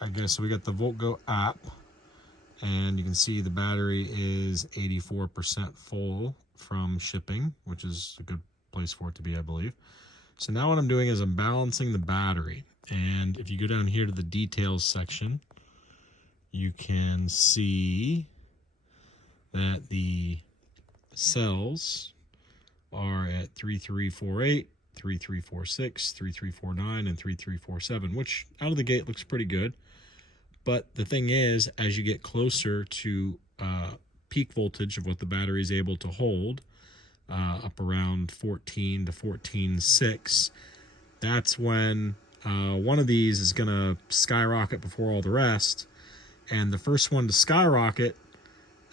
I guess so we got the Voltgo app, and you can see the battery is 84% full from shipping, which is a good place for it to be, I believe. So now what I'm doing is I'm balancing the battery, and if you go down here to the details section, you can see that the cells are at 3348, 3346, 3349, and 3347, which out of the gate looks pretty good. But the thing is, as you get closer to peak voltage of what the battery is able to hold, up around 14 to 14.6, that's when one of these is going to skyrocket before all the rest. And the first one to skyrocket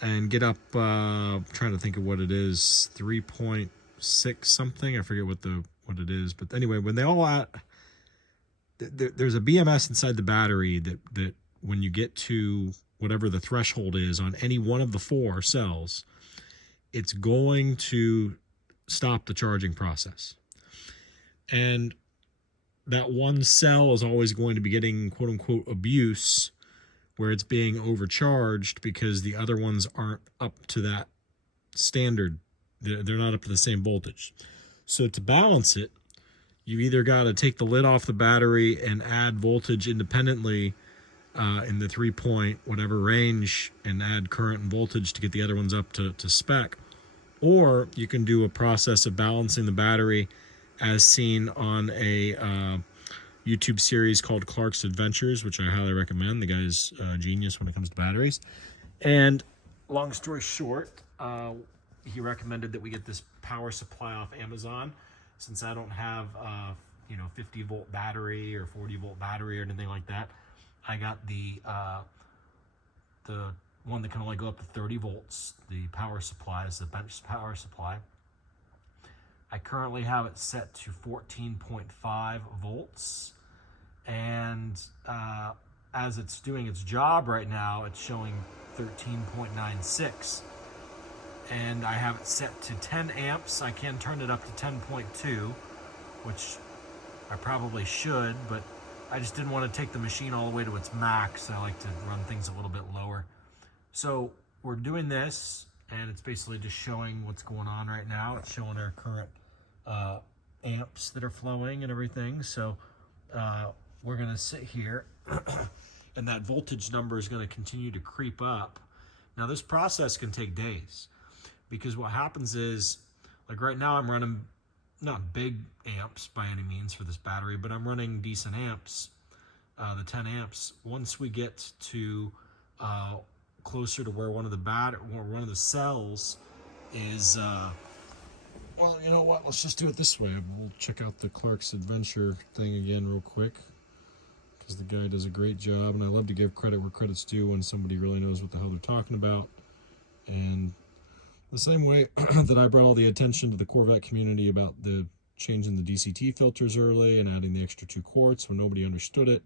and get up, trying to think of what it is, 3.6 something. I forget what it is. But anyway, when they all there's a BMS inside the battery that when you get to whatever the threshold is on any one of the 4 cells, it's going to stop the charging process. And that one cell is always going to be getting quote unquote abuse, where it's being overcharged because the other ones aren't up to that standard. They're not up to the same voltage. So to balance it, you either got to take the lid off the battery and add voltage independently in the 3 point whatever range and add current and voltage to get the other ones up to spec. Or you can do a process of balancing the battery as seen on a YouTube series called Clark's Adventures, which I highly recommend. The guy's genius when it comes to batteries. And long story short, he recommended that we get this power supply off Amazon. Since I don't have 50 volt battery or 40 volt battery or anything like that, I got the one that can only go up to 30 volts. The power supply is the bench power supply. I currently have it set to 14.5 volts, and as it's doing its job right now, it's showing 13.96, and I have it set to 10 amps. I can turn it up to 10.2, which I probably should, but I just didn't want to take the machine all the way to its max. I like to run things a little bit lower. So we're doing this, and it's basically just showing what's going on right now. It's showing our current amps that are flowing and everything. So we're going to sit here, and that voltage number is going to continue to creep up. Now, this process can take days, because what happens is, like right now I'm running not big amps by any means for this battery, but I'm running decent amps, the 10 amps. Once we get to closer to where one of the cells is, well, you know what? Let's just do it this way. We'll check out the Clark's Adventure thing again real quick, because the guy does a great job, and I love to give credit where credit's due when somebody really knows what the hell they're talking about. And the same way that I brought all the attention to the Corvette community about the changing the DCT filters early and adding the extra 2 quarts when nobody understood it,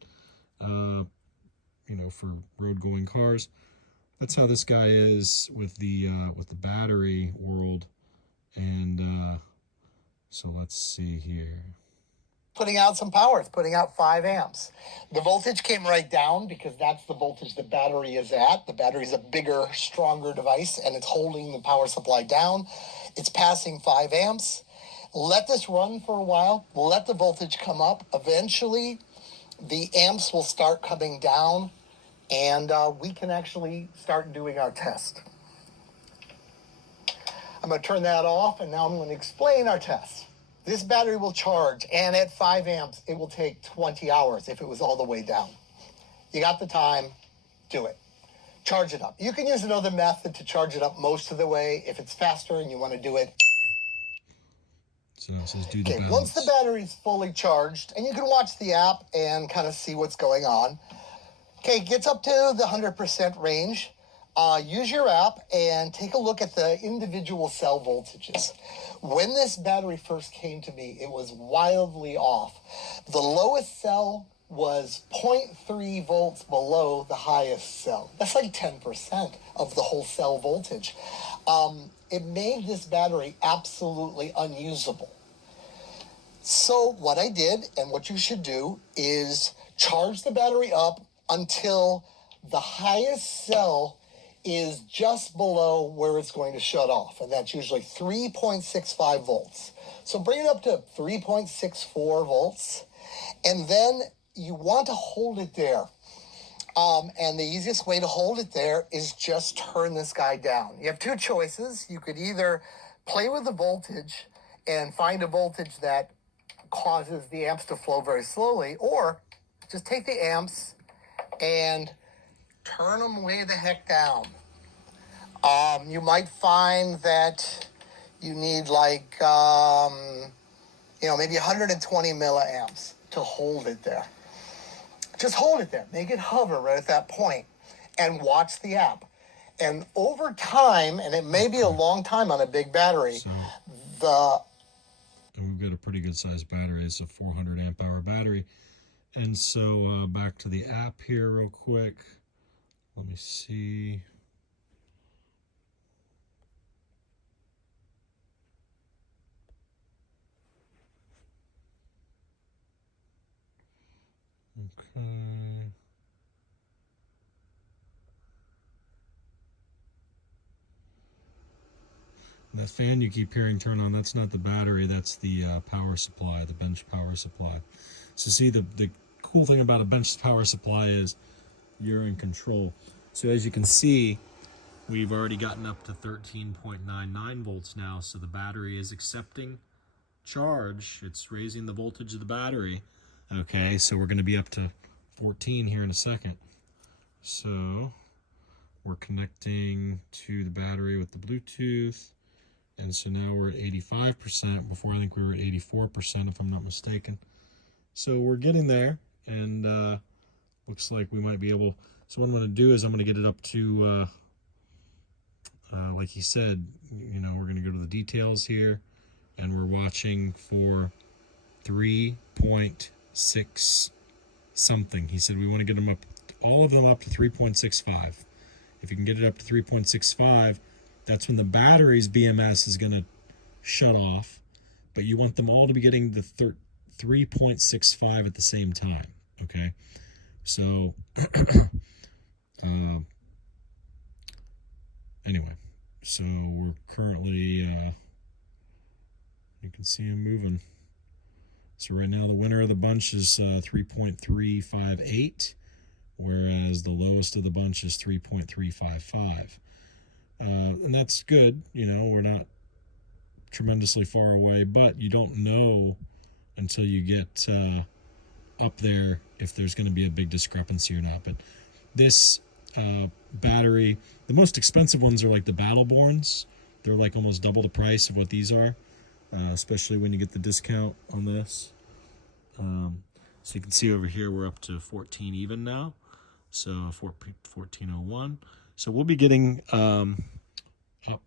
for road-going cars. That's how this guy is with the battery world. And so let's see here. Putting out some power. It's putting out 5 amps. The voltage came right down because that's the voltage the battery is at. The battery is a bigger, stronger device, and it's holding the power supply down. It's passing 5 amps. Let this run for a while. Let the voltage come up. Eventually, the amps will start coming down, and we can actually start doing our test. I'm going to turn that off, and now I'm going to explain our test. This battery will charge, and at 5 amps, it will take 20 hours if it was all the way down. You got the time, do it. Charge it up. You can use another method to charge it up most of the way if it's faster and you want to do it. So it says do the balance. Once the battery is fully charged, and you can watch the app and kind of see what's going on. Okay, it gets up to the 100% range. Use your app and take a look at the individual cell voltages. When this battery first came to me, it was wildly off. The lowest cell was 0.3 volts below the highest cell. That's like 10% of the whole cell voltage. It made this battery absolutely unusable. So what I did, and what you should do, is charge the battery up until the highest cell is just below where it's going to shut off, and that's usually 3.65 volts. So bring it up to 3.64 volts, and then you want to hold it there. And the easiest way to hold it there is just turn this guy down. You have two choices. You could either play with the voltage and find a voltage that causes the amps to flow very slowly, or just take the amps and turn them way the heck down. You might find that you need like, maybe 120 milliamps to hold it there. Just hold it there. Make it hover right at that point and watch the app. And over time, and it may be a long time on a big battery, we've got a pretty good sized battery. It's a 400 amp hour battery. And so back to the app here real quick. Let me see. Okay. And that fan you keep hearing turn on, that's not the battery, that's the power supply, the bench power supply. So see, the cool thing about a bench power supply is you're in control. So as you can see, we've already gotten up to 13.99 volts now, so the battery is accepting charge. It's raising the voltage of the battery. Okay, so we're going to be up to 14 here in a second. So we're connecting to the battery with the Bluetooth, and so now we're at 85%. Before, I think we were at 84%, if I'm not mistaken. So we're getting there, and looks like we might be able. So what I'm going to do is I'm going to get it up to, like he said, we're going to go to the details here, and we're watching for 3.6 something. He said we want to get them up, all of them up to 3.65. If you can get it up to 3.65, that's when the battery's BMS is going to shut off, but you want them all to be getting the 3.65 at the same time. Okay, so anyway, so we're currently you can see them moving. So right now the winner of the bunch is 3.358, whereas the lowest of the bunch is 3.355. And that's good. We're not tremendously far away, but you don't know until you get up there if there's going to be a big discrepancy or not. But this battery, the most expensive ones are like the Battleborns. They're like almost double the price of what these are, especially when you get the discount on this. So you can see over here we're up to 14 even now, so 1401. So we'll be getting up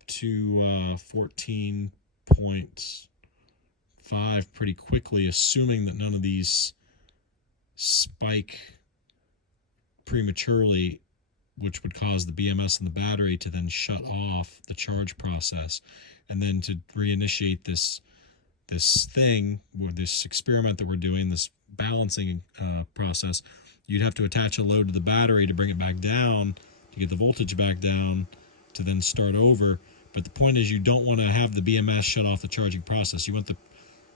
to 14.5 pretty quickly, assuming that none of these spike prematurely, which would cause the BMS in the battery to then shut off the charge process, and then to reinitiate this thing, or this experiment that we're doing, this balancing process. You'd have to attach a load to the battery to bring it back down, to get the voltage back down, to then start over. But the point is, you don't want to have the BMS shut off the charging process. You want the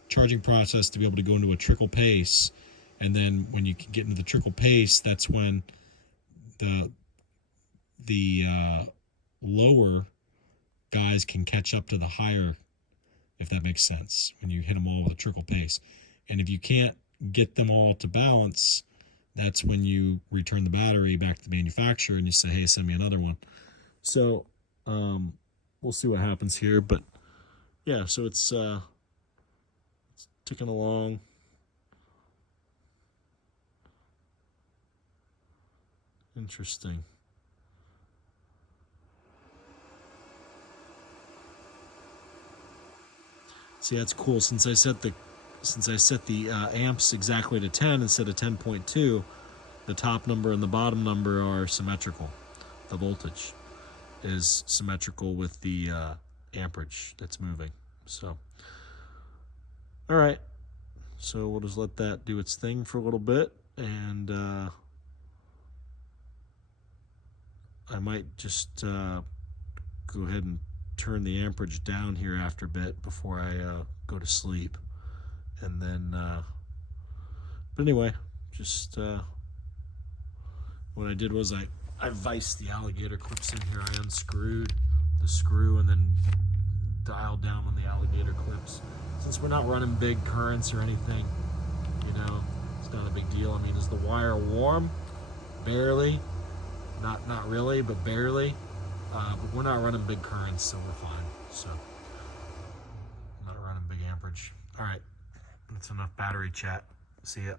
charging process to be able to go into a trickle pace, and then when you can get into the trickle pace, that's when the lower guys can catch up to the higher, if that makes sense, when you hit them all with a trickle pace. And if you can't get them all to balance, that's when you return the battery back to the manufacturer and you say, hey, send me another one. So we'll see what happens here. But yeah, so it's ticking along. Interesting. See, that's cool. Since I set the amps exactly to 10 instead of 10.2, the top number and the bottom number are symmetrical. The voltage is symmetrical with the amperage that's moving. So, all right. So we'll just let that do its thing for a little bit, and I might just go ahead and turn the amperage down here after a bit before I go to sleep. And then, but anyway, just what I did was I viced the alligator clips in here. I unscrewed the screw and then dialed down on the alligator clips. Since we're not running big currents or anything, you know, it's not a big deal. I mean, is the wire warm? Barely. Not really, but barely. But we're not running big currents, so we're fine. So, I'm not running big amperage. All right, that's enough battery chat. See ya.